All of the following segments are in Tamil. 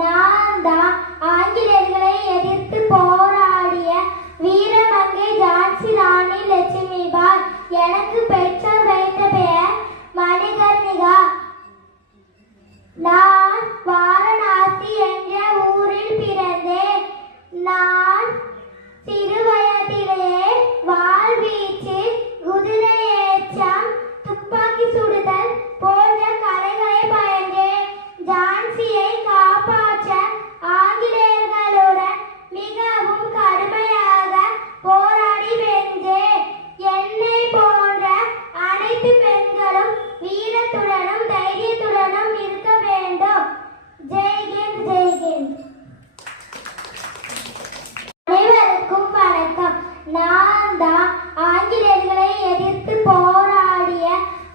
நான் தான் ஆங்கிலேயர்களை எதிர்த்து போராடிய வீரமங்கை ஜான்சி ராணி லட்சுமிபாய். எனக்கு பெற்றோர் வைத்த பெயர் மணிகர்ணிகா. நான் வாரணாசி என்ற ஊரில் பிறந்தேன். நான் சிறு வயதிலேயே வாழ்வீச்சு, குதிரை ஏற்றம், துப்பாக்கி சுடுதல் போன்ற கலைகளை பயின்றேன். ஜான்சியை காப்பாற்ற ஆங்கிலேயர்களுடன் மிகவும் கடுமையாக போராடி வென்றேன். என்னை போன்ற அனைத்து பெண்களும் வீரத்துடனும் தைரியத்துடனும் இருக்க வேண்டும். ஜெய்ஹிந்த், ஜெய்ஹிந்த். அனைவருக்கும் வணக்கம். நான் தான் ஆங்கிலேயர்களை எதிர்த்து போராடிய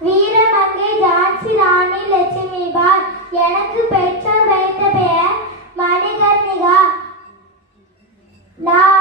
வீரமங்கை ஜான்சி ராணி லட்சுமிபாய். எனக்கு பெற்றோர் வைத்த பெயர் மணிகர்ணிகா. நான்